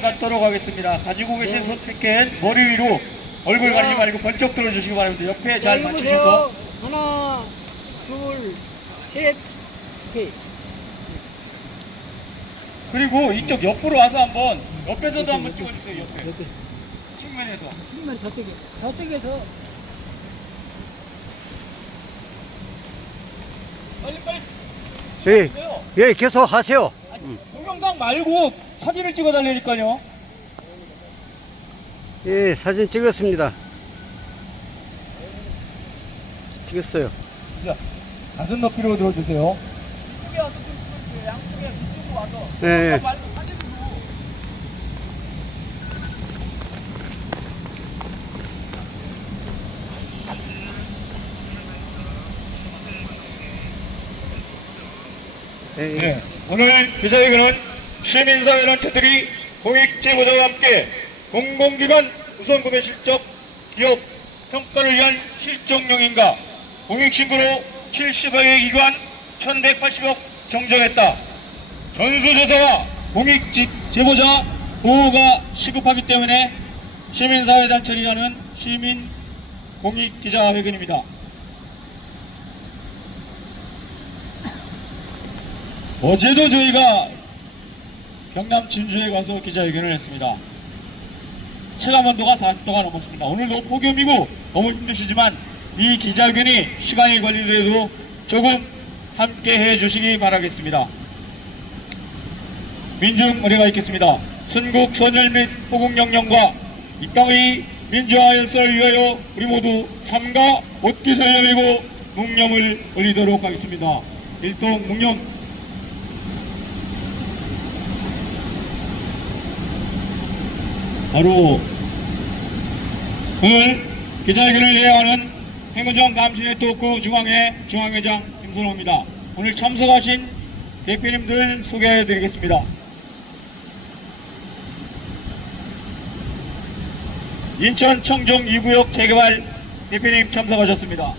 1분 갖도록 하겠습니다. 가지고 계신 손피켓 머리 위로 얼굴 가리지 말고 번쩍 들어주시기 바랍니다. 옆에 잘 맞추셔서. 하나, 둘, 셋, 넷. 그리고 이쪽 옆으로 와서 한번 옆에서도 한번 찍어주세요. 옆에 측면에서. 힘만 저쪽에서. 빨리 예, 찍어주세요. 예, 계속 하세요. 동영상 말고 사진을 찍어달라니까요. 예, 사진 찍었습니다. 찍었어요. 자, 가슴 높이로 들어주세요. 이쪽에 와서 좀 찍어주세요. 양쪽에 이쪽으로 와서. 예, 예. 말고 사진으로. 예, 예. 네, 오늘 기자회견은 시민사회 단체들이 공익제보자와 함께 공공기관 우선구매 실적, 기업 평가를 위한 실적용인가 공익신고로 70억의 기관 1180억 정정했다. 전수조사와 공익제보자 보호가 시급하기 때문에 시민사회 단체를 하는 시민 공익기자회견입니다. 어제도 저희가 경남 진주에 가서 기자회견을 했습니다. 체감온도가 40도가 넘었습니다. 오늘도 폭염이고 너무 힘드시지만 이 기자회견이 시간이 걸리더라도 조금 함께 해주시기 바라겠습니다. 민중의례가 있겠습니다. 순국 선열 및 호국영령과 이 땅의 민주화 열사를 위하여 우리 모두 삼가 옷깃을 열리고 묵념을 올리도록 하겠습니다. 일동 묵념. 바로 오늘 기자회견을 예약하는 행의정 감시네트워크 중앙회 중앙회장 김선호입니다. 오늘 참석하신 대표님들 소개해드리겠습니다. 인천 청정 2구역 재개발 대표님 참석하셨습니다.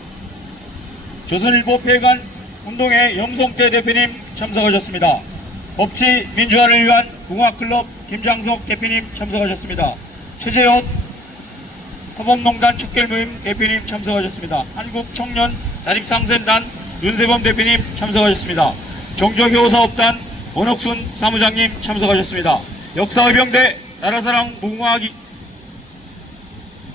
조선일보 폐간 운동회 염성태 대표님 참석하셨습니다. 법치 민주화를 위한 공화클럽 김장석 대표님 참석하셨습니다. 최재현 사법농단 척결모임 대표님 참석하셨습니다. 한국청년 자립상생단 윤세범 대표님 참석하셨습니다. 종조효사업단 원옥순 사무장님 참석하셨습니다. 역사의병대 나라사랑 무궁화기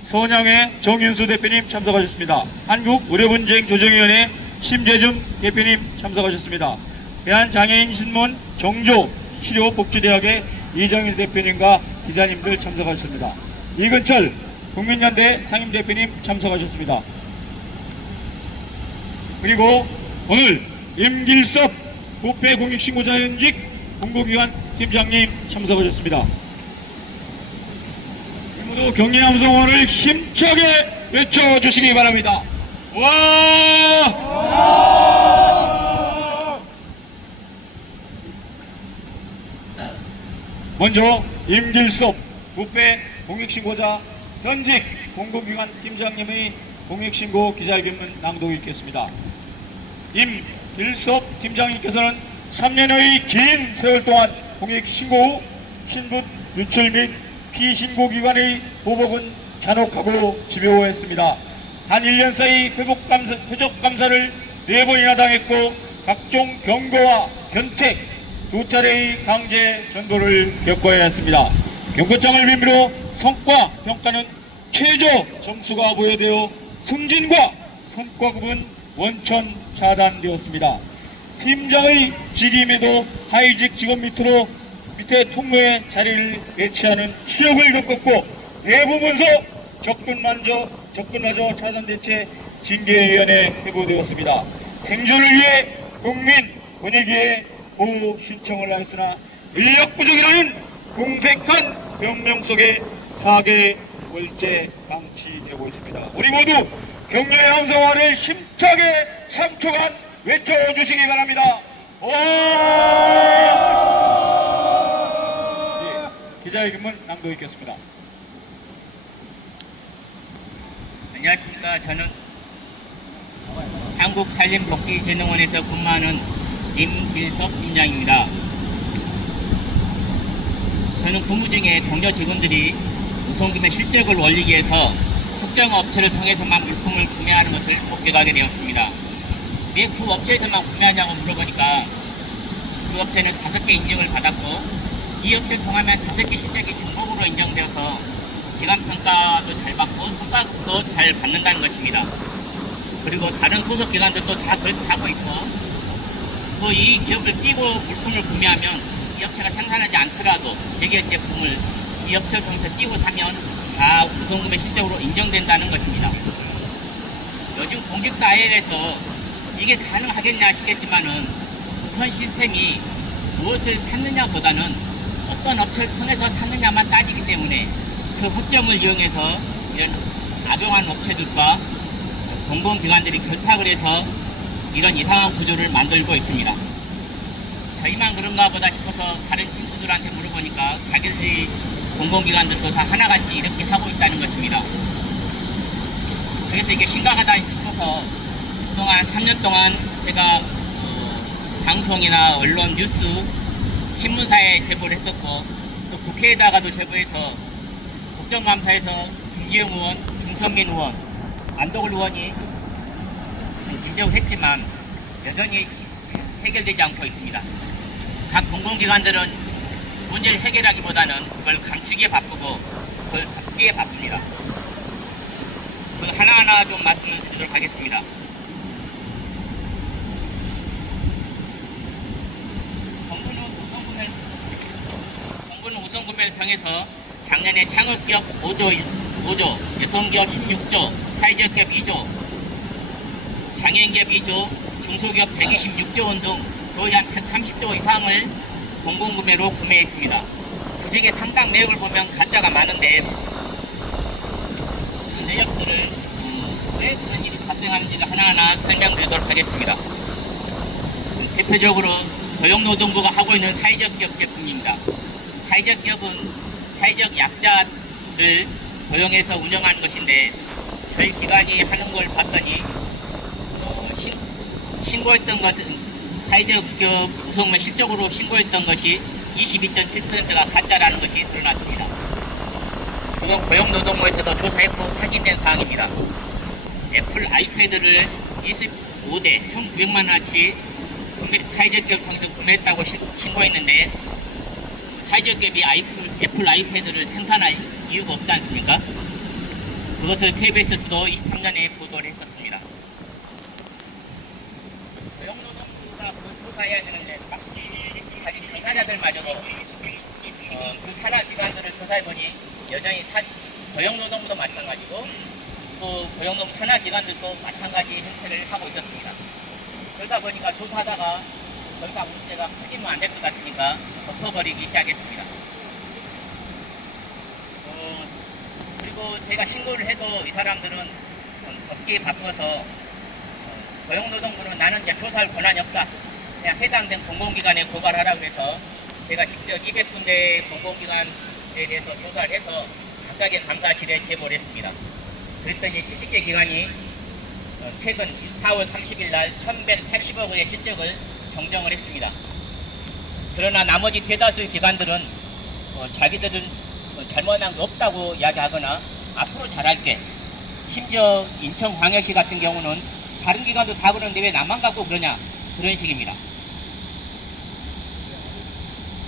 선양회 정윤수 대표님 참석하셨습니다. 한국의료분쟁조정위원회 심재준 대표님 참석하셨습니다. 대한장애인신문 정조치료복지대학의 이정일 대표님과 기자님들 참석하셨습니다. 이근철 국민연대 상임대표님 참석하셨습니다. 그리고 오늘 임길섭 부패공익신고자 현직 공공기관 팀장님 참석하셨습니다. 모두 경리남성원을 힘차게 외쳐주시기 바랍니다. 와! 먼저 임길섭 부패 공익신고자 현직 공공기관 팀장님의 공익신고 기자회견문 낭독이 있겠습니다. 임길섭 팀장님께서는 3년의 긴 세월 동안 공익신고 후 신분 유출 및 피신고기관의 보복은 잔혹하고 집요했습니다. 단 1년 사이 표적감사를 4번이나 당했고 각종 경고와 견책, 2차례의 강제 전도를 겪어야 했습니다. 경고장을 빌미로 성과 평가는 최저 점수가 부여되어 승진과 성과급은 원천 차단되었습니다. 팀장의 직임에도 하위직 직원 밑에 통로에 자리를 배치하는 취업을 겪었고 대부분서 접근마저 차단된 채 징계위원회에 회부되었습니다. 생존을 위해 국민 분위기에 보호 신청을 하였으나 인력 부족이라는 공색한 병명 속에 4개월째 방치되고 있습니다. 우리 모두 격려의 함성화를 힘차게 3초간 외쳐주시기 바랍니다. 기자회견문 낭독 있겠습니다. 안녕하십니까. 저는 한국산림복지진흥원에서 근무하는 임길석 팀장입니다. 저는 근무 중에 동료 직원들이 우선금의 실적을 올리기 위해서 특정 업체를 통해서만 물품을 구매하는 것을 목격하게 되었습니다. 왜 그 업체에서만 구매하냐고 물어보니까 그 업체는 5개 인증을 받았고 이 업체를 통하면 5개 실적이 중복으로 인정되어서 기관평가도 잘 받고 성과도 잘 받는다는 것입니다. 그리고 다른 소속 기관들도 다 그렇게 하고 있고 또 이 기업을 띄고 물품을 구매하면 이 업체가 생산하지 않더라도 대기업 제품을 이 업체를 통해서 띄고 사면 다 우선구매 실적으로 인정된다는 것입니다. 요즘 공직사 IL에서 이게 가능하겠냐 싶겠지만은 그런 시스템이 무엇을 찾느냐보다는 어떤 업체를 통해서 찾느냐만 따지기 때문에 그 허점을 이용해서 이런 악용한 업체들과 공공기관들이 결탁을 해서 이런 이상한 구조를 만들고 있습니다. 저희만 그런가 보다 싶어서 다른 친구들한테 물어보니까 자기들이 공공기관들도 다 하나같이 이렇게 하고 있다는 것입니다. 그래서 이게 심각하다 싶어서 그동안 3년 동안 제가 방송이나 언론, 뉴스, 신문사에 제보를 했었고 또 국회에다가도 제보해서 국정감사에서 김지영 의원, 김선민 의원, 안덕을 의원이 지적을 했지만 여전히 해결되지 않고 있습니다. 각 공공기관들은 문제를 해결하기보다는 그걸 감추기에 바쁘고 그걸 덮기에 바쁩니다. 하나하나 좀 말씀을 드리도록 하겠습니다. 정부는 우선구매를 통해서 작년에 창업기업 5조, 여성기업 16조, 사회적기업 2조, 장애인기업 2조, 중소기업 126조 원 등 거의 한 130조 이상을 공공구매로 구매했습니다. 그 중에 상당 내역을 보면 가짜가 많은데 그 내역들을 왜 그런 일이 발생하는지를 하나하나 설명드리도록 하겠습니다. 대표적으로 고용노동부가 하고 있는 사회적 기업 제품입니다. 사회적 기업은 사회적 약자를 고용해서 운영하는 것인데 저희 기관이 하는 걸 봤더니 신고했던 것은 사회적 기업 우선구매 실적으로 신고했던 것이 22.7%가 가짜라는 것이 드러났습니다. 그건 고용노동부에서도 조사했고 확인된 사항입니다. 애플 아이패드를 25대 1,900만 원어치 사회적 기업 통해서 구매했다고 신고했는데 사회적 기업이 애플 아이패드를 생산할 이유가 없지 않습니까? 그것을 KBS에서도 23년에 보도를 했었습니다. 고용노동부가 그 조사해야 되는데 가진 당사자들마저도 그 산하기관들을 조사해보니 여전히 고용노동부도 마찬가지고 또 고용노동부 산하기관들도 마찬가지 행태를 하고 있었습니다. 그러다 보니까 조사하다가 저희가 문제가 커지면 안 될 것 같으니까 덮어버리기 시작했습니다. 그리고 제가 신고를 해도 이 사람들은 덮기에 바빠서 고용노동부는 나는 이제 조사할 권한이 없다. 그냥 해당된 공공기관에 고발하라고 해서 제가 직접 200군데 공공기관에 대해서 조사를 해서 각각의 감사실에 제보를 했습니다. 그랬더니 70개 기관이 최근 4월 30일 날 1180억 원의 실적을 정정을 했습니다. 그러나 나머지 대다수의 기관들은 자기들은 잘못한 거 없다고 이야기하거나 앞으로 잘할게. 심지어 인천광역시 같은 경우는 다른 기관도 다 그러는데 왜 나만 갖고 그러냐, 그런 식입니다.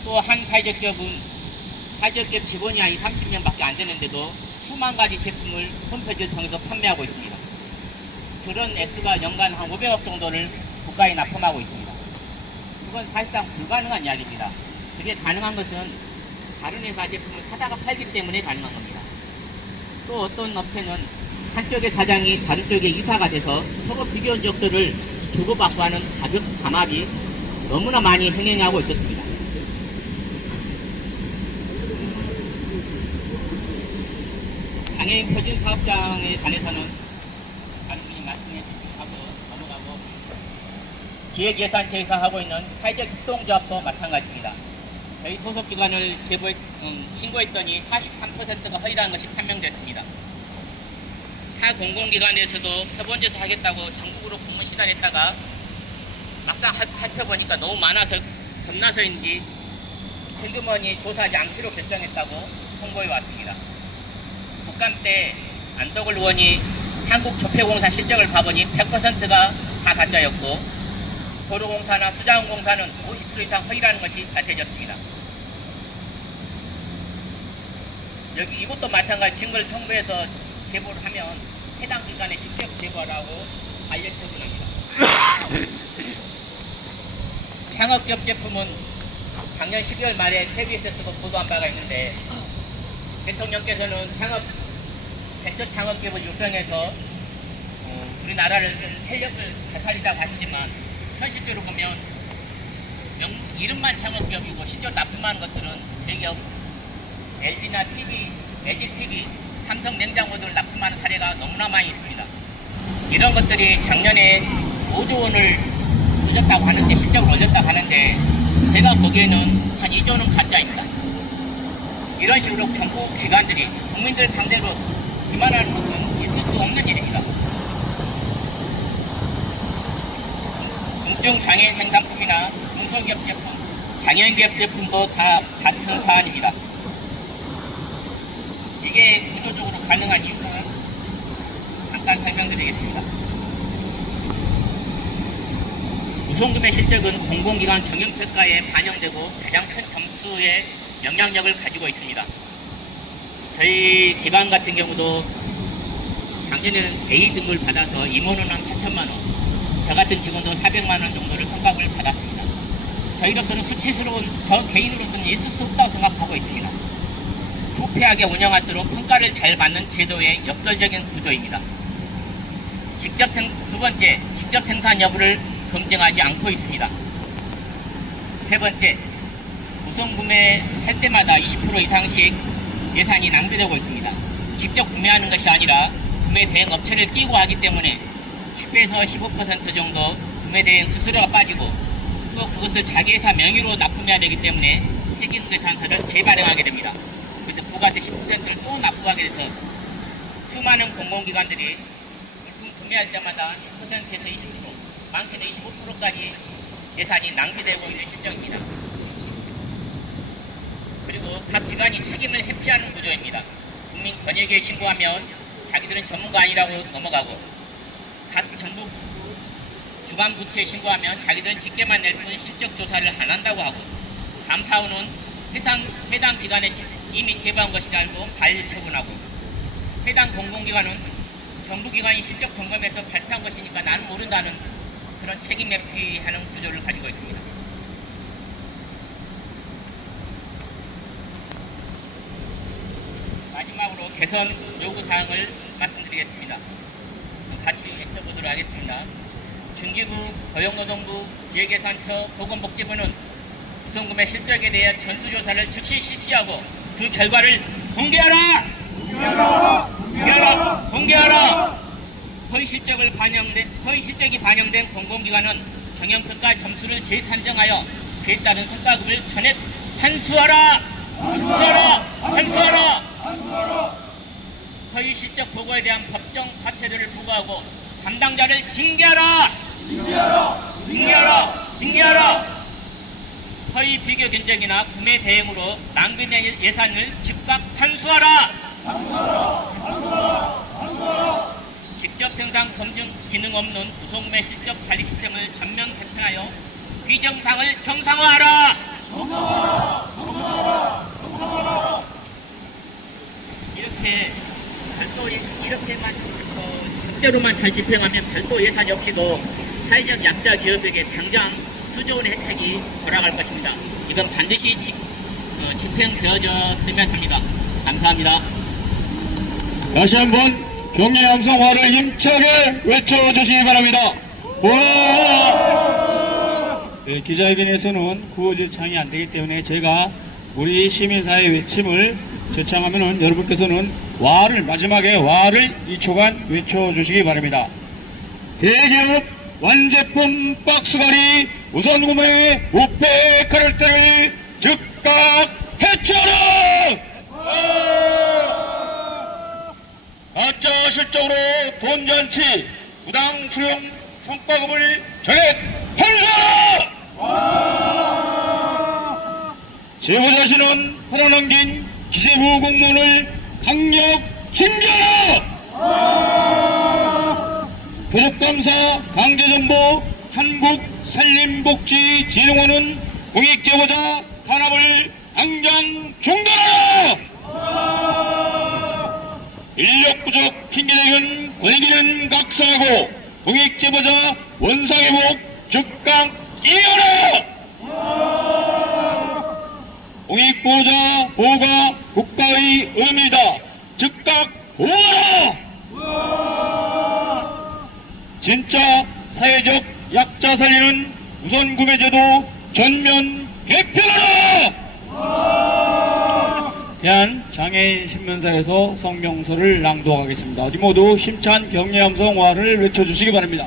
또 한 사회적 기업은 사회적 기업 직원이 한 30명밖에 안 되는데도 수만 가지 제품을 홈페이지를 통해서 판매하고 있습니다. 그런 액수가 연간 한 500억 정도를 국가에 납품하고 있습니다. 그건 사실상 불가능한 이야기입니다. 그게 가능한 것은 다른 회사 제품을 사다가 팔기 때문에 가능한 겁니다. 또 어떤 업체는 한쪽의 사장이 다른 쪽의 이사가 돼서 서로 비교한 적들을 주고받고 하는 가격 담합이 너무나 많이 행행하고 있었습니다. 장애인 표준 사업장에 관해서는 다른 분이 말씀해 주시고 넘어가고 기획예산처에서 하고 있는 사회적 협동조합도 마찬가지입니다. 저희 소속기관을 신고했더니 43%가 허위라는 것이 판명됐습니다. 타 공공기관에서도 표본조사 하겠다고 전국으로 공문 시달했다가 막상 살펴보니까 너무 많아서 겁나서인지 슬그머니 조사하지 않기로 결정했다고 통보해 왔습니다. 국감 때 안덕을 의원이 한국조폐공사 실적을 봐보니 100%가 다 가짜였고 도로공사나 수자원공사는 50% 이상 허위라는 것이 밝혀졌습니다. 여기 이것도 마찬가지 증거를 첨부해서 제보를 하면 해당 기관에 직접 제보하라고 알려 처분합니다. 창업기업 제품은 작년 12월 말에 KBS에서도 보도한 바가 있는데 대통령께서는 대처 창업기업을 육성해서 우리나라를 좀 탄력을 되살리자고 하시지만 현실적으로 보면 이름만 창업기업이고 실제로 납품하는 것들은 대기업 LG나 LGTV, 삼성 냉장고들을 납품하는 사례가 너무나 많이 있습니다. 이런 것들이 작년에 5조 원을 올렸다고 하는데 실적을 올렸다고 하는데 제가 보기에는 한 2조는 가짜입니다. 이런 식으로 정부 기관들이 국민들 상대로 기만하는 것은 있을 수 없는 일입니다. 중증장애인 생산품이나 중소기업 제품, 장애인기업 제품도 다 같은 사안입니다. 이게 구조적으로 가능한 이유는 잠깐 설명드리겠습니다. 우선금의 실적은 공공기관 경영평가에 반영되고 가장 큰 점수의 영향력을 가지고 있습니다. 저희 기관 같은 경우도 작년에는 A등을 받아서 임원은 한 8천만 원, 저 같은 직원도 400만 원 정도를 성과급을 받았습니다. 저희로서는 수치스러운 저 개인으로서는 있을 수 없다고 생각하고 있습니다. 부패하게 운영할수록 평가를 잘 받는 제도의 역설적인 구조입니다. 두 번째, 직접 생산 여부를 검증하지 않고 있습니다. 세 번째, 우선 구매할 때마다 20% 이상씩 예산이 낭비되고 있습니다. 직접 구매하는 것이 아니라 구매 대행 업체를 띄고 하기 때문에 10에서 15% 정도 구매 대행 수수료가 빠지고 또 그것을 자기 회사 명의로 납품해야 되기 때문에 세금계산서를 재발행하게 됩니다. 그래서 부가세 10%를 또 납부하게 돼서 수많은 공공기관들이 물품 구매할 때마다 10%에서 20%, 많게는 25%까지 예산이 낭비되고 있는 실정입니다. 그리고 각 기관이 책임을 회피하는 구조입니다. 국민 권익위에 신고하면 자기들은 전문가 아니라고 넘어가고 각 정부 주관 부처에 신고하면 자기들은 직계만 낼 뿐 실적 조사를 안 한다고 하고 감사원은 해당 기관에 이미 제보한 것이라 알고 반일 처분하고 해당 공공기관은 정부기관이 실적 점검해서 발표한 것이니까 나는 모른다는 그런 책임 회피하는 구조를 가지고 있습니다. 마지막으로 개선 요구사항을 말씀드리겠습니다. 같이 외쳐보도록 하겠습니다. 중기부, 고용노동부, 기획예산처, 보건복지부는 우선구매 실적에 대해 전수조사를 즉시 실시하고 그 결과를 공개하라! 공개하라! 허위 실적이 반영된 공공기관은 경영평가 점수를 재산정하여 그에 따른 성과급을 전액 환수하라! 허위 실적 보고에 대한 법정 과태료를 부과하고 담당자를 징계하라! 허위 비교 견적이나 구매 대행으로 낭비된 예산을 즉각 환수하라! 직접 생산 검증 기능 없는 우선구매 실적 관리 시스템을 전면 개편하여 비정상을 정상화하라! 이렇게만 뜻대로만 잘 집행하면 별도 예산 역시도 사회적 약자 기업에게 당장 수조 원의 혜택이 돌아갈 것입니다. 이건 반드시 집행되어졌으면 합니다. 감사합니다. 다시 한번 경례 함성화를 힘차게 외쳐주시기 바랍니다. 네, 기자회견에서는 구호저창이 안 되기 때문에 제가 우리 시민사회 외침을 저창하면은 여러분께서는 마지막에 와를 2초간 외쳐주시기 바랍니다. 대기업 완제품 박스가리 우선구매 우패 카르텔을 즉각 해체하라! 가짜 실적으로 돈잔치 부당 수용 성과급을 전액 환수! 제보자신은 팔아넘긴 기재부 공무원을 강력 징계하라! 부족감사 강제정보 한국산림복지진흥원은 공익제보자 탄압을 당장 중단하라! 인력 부족 핑계대는 권익위는 각성하고 공익제보자 원상회복 즉각 이어라! 공익보호자 보호가 국가의 의무이다. 즉각 보호하라! 진짜 사회적 약자 살리는 우선 구매제도 전면 개편하라! 대한장애인 신문사에서 성명서를 낭독하겠습니다. 어디 모두 힘찬 격려 함성화를 외쳐주시기 바랍니다.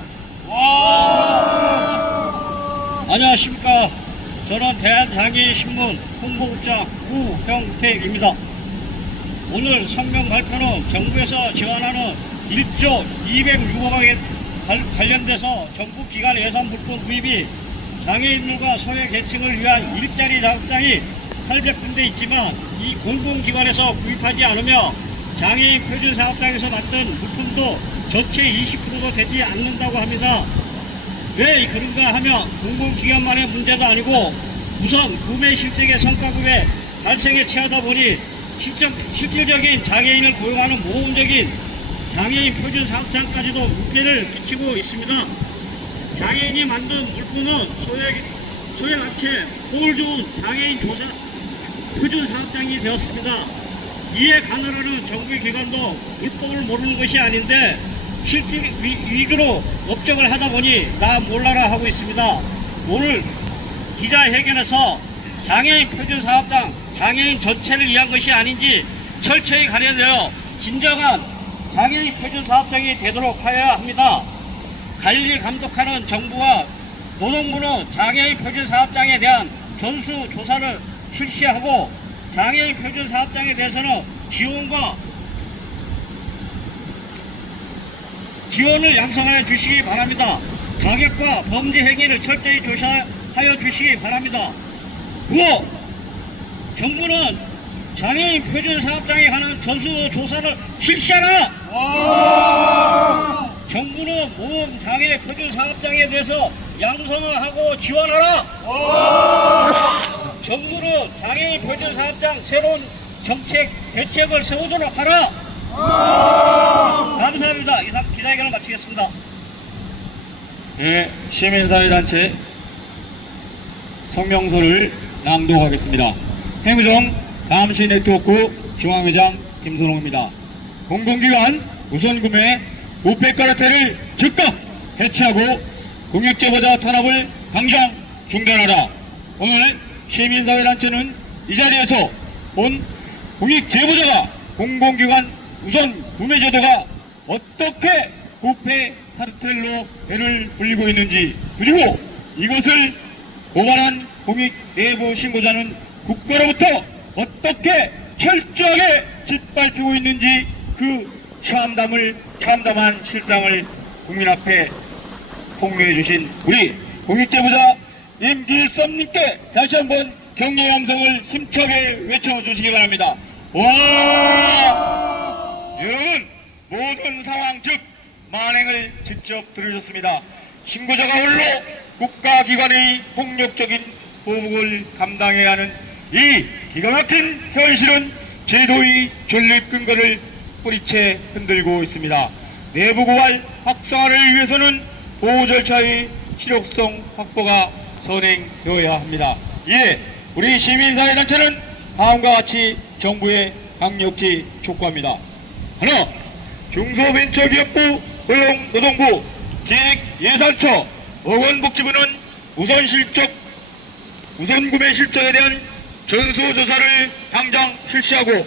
안녕하십니까. 저는 대한장애인신문 홍보국장 후형택입니다. 오늘 성명 발표는 정부에서 지원하는 1조 206억에 관련돼서 정부 기관 예산 물품 구입이 장애인들과 소외계층을 위한 일자리 작업장이 800군데 있지만 이 공공기관에서 구입하지 않으며 장애인 표준사업장에서 만든 물품도 전체 20%도 되지 않는다고 합니다. 왜 그런가 하면 공공기관만의 문제도 아니고 우선 구매 실적의 성과급에 발생에 취하다 보니 실질적인 장애인을 고용하는 모험적인 장애인 표준사업장까지도 무게를 끼치고 있습니다. 장애인이 만든 물품은 소액업체 꼴 좋은 장애인 조사 표준사업장이 되었습니다. 이에 관하라는 정부 기관도 물법을 모르는 것이 아닌데 실질 위기로 업적을 하다 보니 나 몰라라 하고 있습니다. 오늘 기자회견에서 장애인 표준사업장, 장애인 전체를 위한 것이 아닌지 철저히 가려내어 진정한 장애인 표준사업장이 되도록 하여야 합니다. 관리 감독하는 정부와 노동부는 장애인 표준사업장에 대한 전수조사를 실시하고 장애인 표준사업장에 대해서는 지원을 양성하여 주시기 바랍니다. 가격과 범죄 행위를 철저히 조사하여 주시기 바랍니다. 구, 정부는 장애인 표준사업장에 관한 전수조사를 실시하라! 정부는 모든 장애 표준사업장에 대해서 양성화하고 지원하라! 정부는 장애인 표준사업장 새로운 정책, 대책을 세우도록 하라! 감사합니다. 이상 기자회견을 마치겠습니다. 네, 시민사회단체 성명서를 낭독하겠습니다. 행우정 감시네트워크 중앙회장 김선홍입니다. 공공기관 우선구매 부패 카르텔을 즉각 해체하고 공익제보자 탄압을 당장 중단하라. 오늘 시민사회단체는 이 자리에서 본 공익제보자가 공공기관 우선 구매제도가 어떻게 부패 카르텔로 배를 불리고 있는지, 그리고 이것을 고발한 공익 내부 신고자는 국가로부터 어떻게 철저하게 짓밟히고 있는지 그 참담한 실상을 국민 앞에 공유해 주신 우리 공익제보자 임길섭님께 다시 한번 격려의 함성을 힘차게 외쳐주시기 바랍니다. 와! 여러분, 모든 상황 즉 만행을 직접 들으셨습니다. 신고자가 홀로 국가기관의 폭력적인 보복을 감당해야 하는 이 기가 막힌 현실은 제도의 존립 근거를 뿌리채 흔들고 있습니다. 내부 고발 확성화를 위해서는 보호 절차의 실효성 확보가 선행되어야 합니다. 이에 우리 시민사회단체는 다음과 같이 정부에 강력히 촉구합니다. 하나, 중소벤처기업부, 고용노동부, 기획예산처, 보건복지부는 우선구매 실적에 대한 전수조사를 당장 실시하고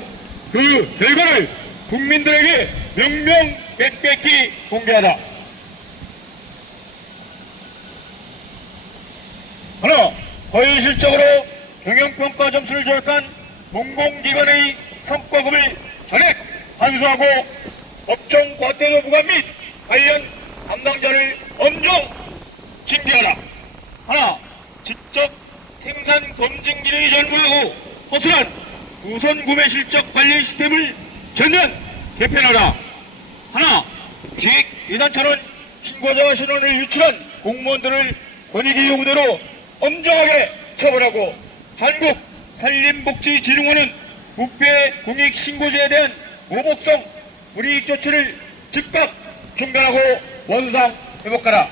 그 결과를 국민들에게 명명백백히 공개하라. 하나, 거의 실적으로 경영평가 점수를 조작한 공공기관의 성과급을 전액 환수하고 법정 과태료 부과 및 관련 담당자를 엄정 징계하라. 하나, 직접 생산 검증 기능이 전무하고 허술한 우선 구매 실적 관리 시스템을 전면 개편하라. 하나, 기획 예산처럼 신고자와 신원을 유출한 공무원들을 권익위 요구대로 엄정하게 처벌하고 한국산림복지진흥원은 부패 공익 신고자에 대한 모독성 불이익 조치를 즉각 중단하고 원상 회복하라.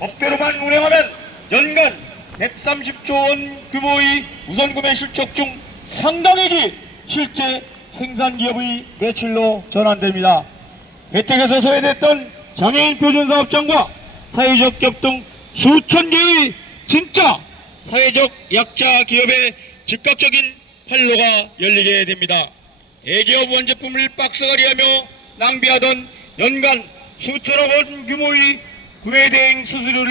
법대로만 운행하면 연간 130조 원 규모의 우선구매 실적 중 상당액이 실제 생산기업의 매출로 전환됩니다. 혜택에서 소외됐던 장애인 표준사업장과 사회적 기업 등 수천 개의 진짜 사회적 약자 기업의 즉각적인 활로가 열리게 됩니다. 대기업 원제품을 박스가리하며 낭비하던 연간 수천억 원 규모의 구매대행 수수료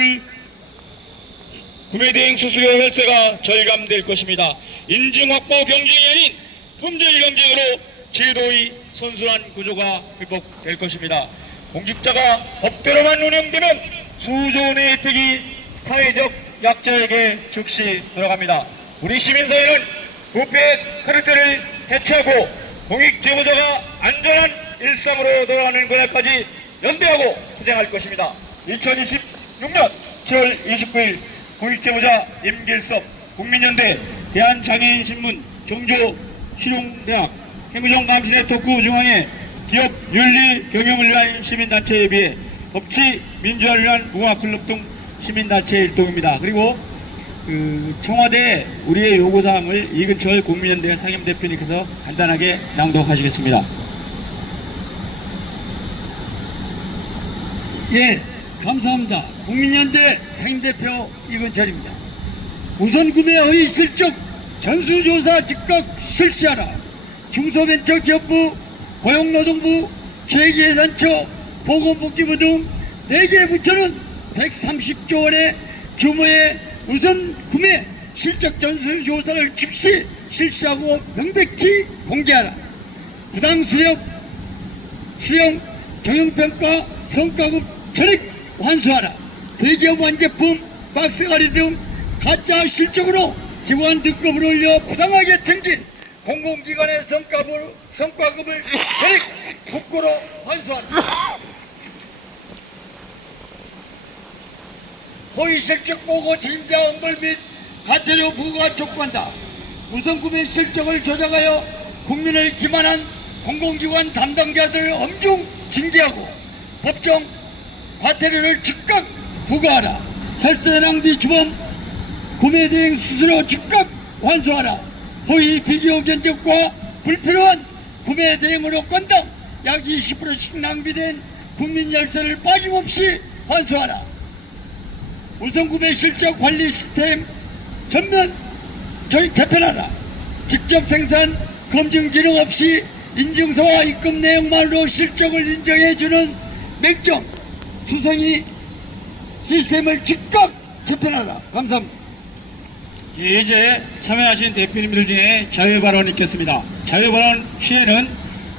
혈세가 절감될 것입니다. 인증 확보 경쟁이 아닌 품질 경쟁으로 제도의 선순환 구조가 회복될 것입니다. 공직자가 법대로만 운영되면 수조 원의 혜택이 사회적 약자에게 즉시 들어갑니다. 우리 시민사회는 부패 카르텔을 해체하고 공익제보자가 안전한 일상으로 돌아가는 그날까지 연대하고 투쟁할 것입니다. 2026년 7월 29일 공익제보자 임길섭 국민연대 대한장애인신문 종조실용대학 행정감시네트워크 중앙회 기업 윤리 경영을 위한 시민단체에 비해 법치 민주화를 위한 무화클럽 등 시민단체 일동입니다. 그리고 청와대 우리의 요구사항을 이근철 국민연대 상임대표님께서 간단하게 낭독하시겠습니다. 예, 감사합니다. 국민연대 상임대표 이근철입니다. 우선구매의 실적 전수조사 즉각 실시하라. 중소벤처기업부, 고용노동부, 계획예산처, 보건복지부 등 4개 부처는 130조 원의 규모의 우선구매 실적 전수조사를 즉시 실시하고 명백히 공개하라. 부당수령 경영평가 성과급 전액 환수하라. 대기업 완제품, 박스가리 등 가짜 실적으로 기관 등급을 올려 부당하게 챙긴 공공기관의 성과급을 전액 국고로 환수하라. 허위 실적 보고 진자 엄벌 및 과태료 부과 촉구한다. 우선구매 실적을 조작하여 국민을 기만한 공공기관 담당자들을 엄중 징계하고 법정 과태료를 즉각 부과하라. 혈세 낭비 주범 구매대행 수수료 즉각 환수하라. 허위 비교 견적과 불필요한 구매대행으로 건당 약 20%씩 낭비된 국민 열세를 빠짐없이 환수하라. 우선구매 실적 관리 시스템 전면 개편하라. 직접 생산 검증 기능 없이 인증서와 입금 내용만으로 실적을 인정해주는 맹점 수성이 시스템을 즉각 개편하라. 감사합니다. 예, 이제 참여하신 대표님들 중에 자유발언 있겠습니다. 자유발언 시에는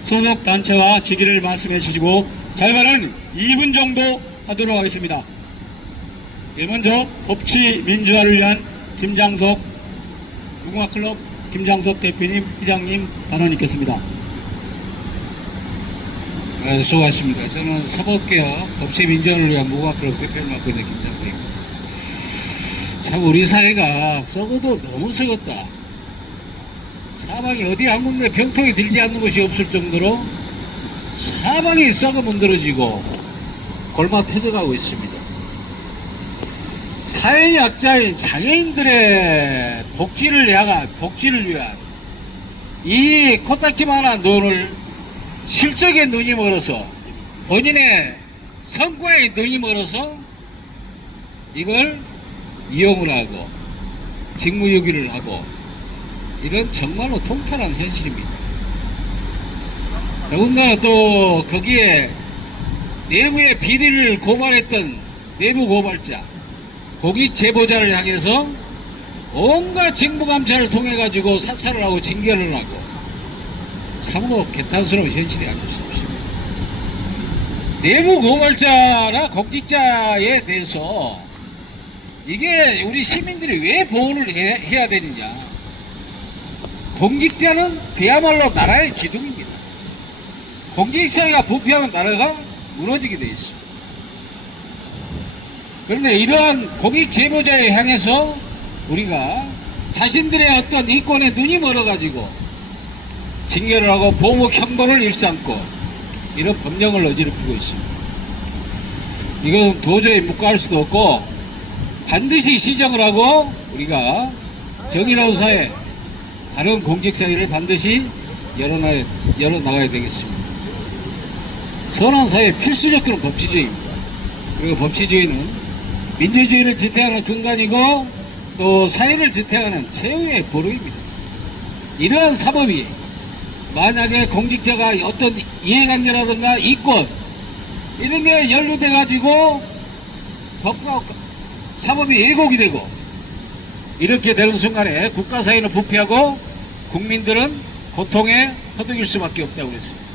소속 단체와 직위를 말씀해 주시고 자유발언 2분 정도 하도록 하겠습니다. 예, 먼저 법치 민주화를 위한 김장석 무궁화클럽 김장석 대표님, 회장님 발언 있겠습니다. 수고하셨습니다. 저는 사법개혁 법치 민주화를 위한 무궁화클럽 대표를 맡고 있는 김장석입니다. 참 우리 사회가 썩어도 너무 썩었다. 사방에 어디 한 군데 병통이 들지 않는 곳이 없을 정도로 사방이 썩어 문드러지고 골마 패져가고 있습니다. 사회 약자인 장애인들의 복지를 위한 이 코딱지만한 돈을 실적에 눈이 멀어서 본인의 성과에 눈이 멀어서 이걸 이용을 하고 직무유기를 하고 이런 정말로 통탄한 현실입니다. 더군다나 또 거기에 내부의 비리를 고발했던 내부 고발자 고깃 제보자를 향해서 온갖 직무감찰을 통해 가지고 사찰을 하고 징계를 하고 참으로 개탄스러운 현실이 아닐 수 없습니다. 내부 고발자나 공직자에 대해서 이게 우리 시민들이 왜 보호를 해야 되느냐. 공직자는 그야말로 나라의 기둥입니다. 공직사회가 부패하면 나라가 무너지게 돼 있습니다. 그런데 이러한 공익 제보자에 향해서 우리가 자신들의 어떤 이권에 눈이 멀어가지고 징계를 하고 보복 형벌을 일삼고 이런 법령을 어지럽히고 있습니다. 이건 도저히 묵과할 수도 없고 반드시 시정을 하고 우리가 정의로운 사회, 다른 공직사회를 반드시 열어나가야 되겠습니다. 선한 사회 필수 조건은 법치주의입니다. 그리고 법치주의는 민주주의를 지탱하는 근간이고 또 사회를 지탱하는 최후의 보루입니다. 이러한 사법이 만약에 공직자가 어떤 이해관계라든가 이권 이런 게 연루돼 가지고 법과 사법이 왜곡이 되고 이렇게 되는 순간에 국가 사회는 부패하고 국민들은 고통에 허덕일 수밖에 없다고 그랬습니다.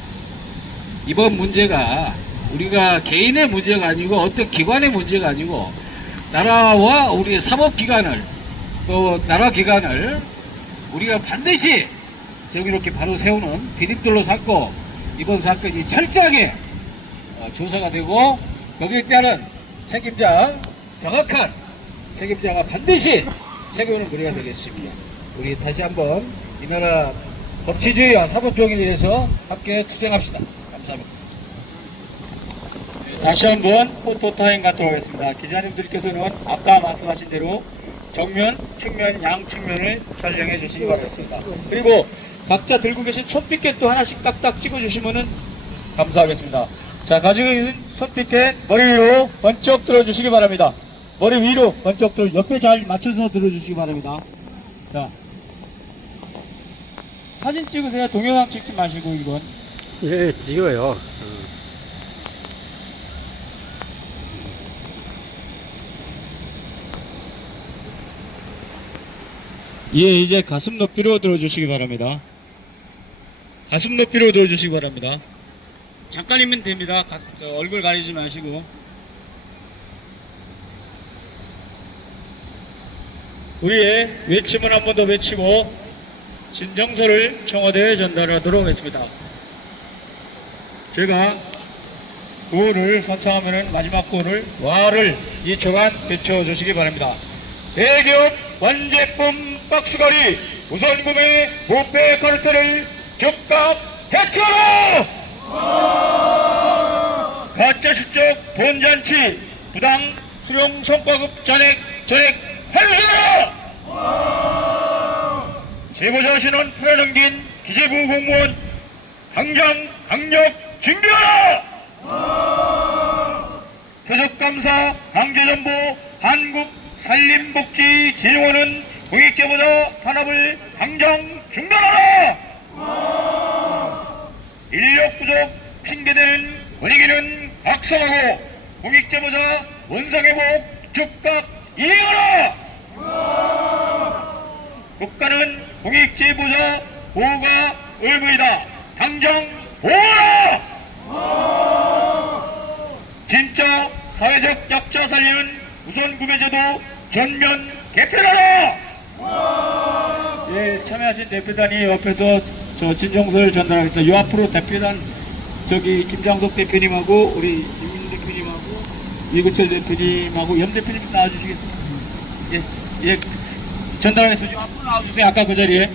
이번 문제가 우리가 개인의 문제가 아니고 어떤 기관의 문제가 아니고 나라와 우리의 사법기관을 또 나라기관을 우리가 반드시 정의롭게 바로 세우는 비립들로 삼고 이번 사건이 철저하게 조사가 되고 거기에 따른 정확한 책임자가 반드시 책임을 물어야 되겠습니다. 우리 다시 한번 이 나라 법치주의와 사법주의에 대해서 함께 투쟁합시다. 감사합니다. 다시 한번 포토타임 갖도록 하겠습니다. 기자님들께서는 아까 말씀하신 대로 정면, 측면, 양측면을 촬영해 주시기 바라겠습니다. 그리고 각자 들고 계신 손피켓도 하나씩 딱딱 찍어주시면 감사하겠습니다. 자, 가지고 있는 손피켓 머리 위로 번쩍 들어주시기 바랍니다. 머리 위로 번쩍 들어, 옆에 잘 맞춰서 들어주시기 바랍니다. 자, 사진 찍으세요. 동영상 찍지 마시고 이건. 예, 찍어요. 예, 이제 가슴 높이로 들어주시기 바랍니다. 가슴 높이로 들어주시기 바랍니다. 잠깐이면 됩니다. 얼굴 가리지 마시고. 우리의 외침을 한 번 더 외치고 진정서를 청와대에 전달하도록 하겠습니다. 제가 구호를 선창하면 마지막 구호를 와를 2초간 외쳐주시기 바랍니다. 대기업 완제품 박스거리 우선구매 부패 카르텔을 즉각 해체하라! 가짜 실적 본잔치 부당 수령 성과급 전액 해주시라! 제보자 신원 풀어넘긴 기재부 공무원 당장 강력 징계하라! 표적감사 강제정보 한국산림복지진흥원은 공익제보자 탄압을 당장 중단하라! 인력 부족 핑계대는 권익위는 각성하고 공익제보자 원상회복 즉각 이행하라! 국가는 공익제보자 보호가 의무이다. 당장 보호하라! 진짜 사회적 약자 살리는 우선 구매제도 전면 개편하라! 예, 참여하신 대표단이 옆에서 저 진정서를 전달하겠습니다. 요 앞으로 대표단 저기 김장석 대표님하고 우리 김민 대표님하고 이구철 대표님하고 염 대표님 나와주시겠습니다. 예, 예, 전달하겠습니다. 요 앞으로 나와주세요. 아까 그 자리에.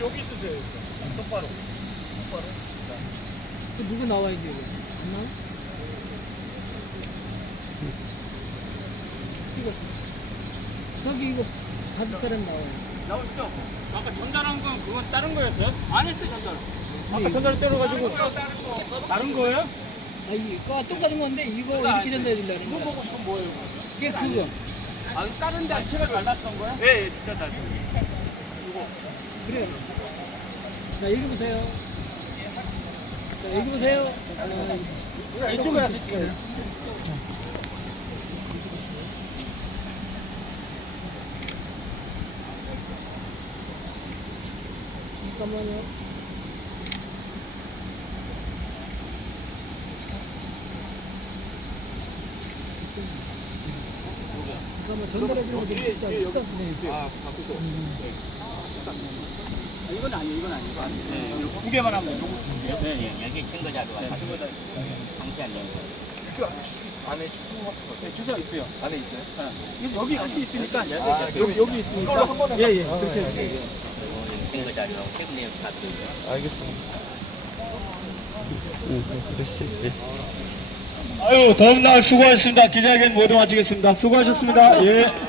여기 있으세요. 똑바로. 누구 나와야지 여기? 안 나와? 이거 저기 이거 받을 사람 나와요. 나오시죠? 아까 전달한 건 그건 다른 거였어요? 안 했어요, 전달. 아까 이거. 전달 때려가지고 다른 거예요? 아 이거 똑같은 건데 이거 이렇게 전달해 준다는 이거 거야. 보고 이건 뭐예요? 이게 그거. 아, 다른 데 제가 달랐던 거야? 예, 진짜 달랐어요. 이거. 그래요. 자, 읽어보세요. 자, 읽어보세요. 이쪽에 와서 찍어요. 잠깐만요. 잠깐만 전달해주는 거 일단 이건 아니에요. 이건 아니고. 두 개만 하면 돼요. 네, 여기 증거자료가 상세한 내용. 주소 있어요. 안에 있어요? 여기 같이 있으니까 여기 있으니까 예예 그렇게 해주세요. 증거자료 세부 내용 다 들어있어요. 알겠습니다. 아유, 더운 날 수고하셨습니다. 기자회견 모두 마치겠습니다. 수고하셨습니다. 예.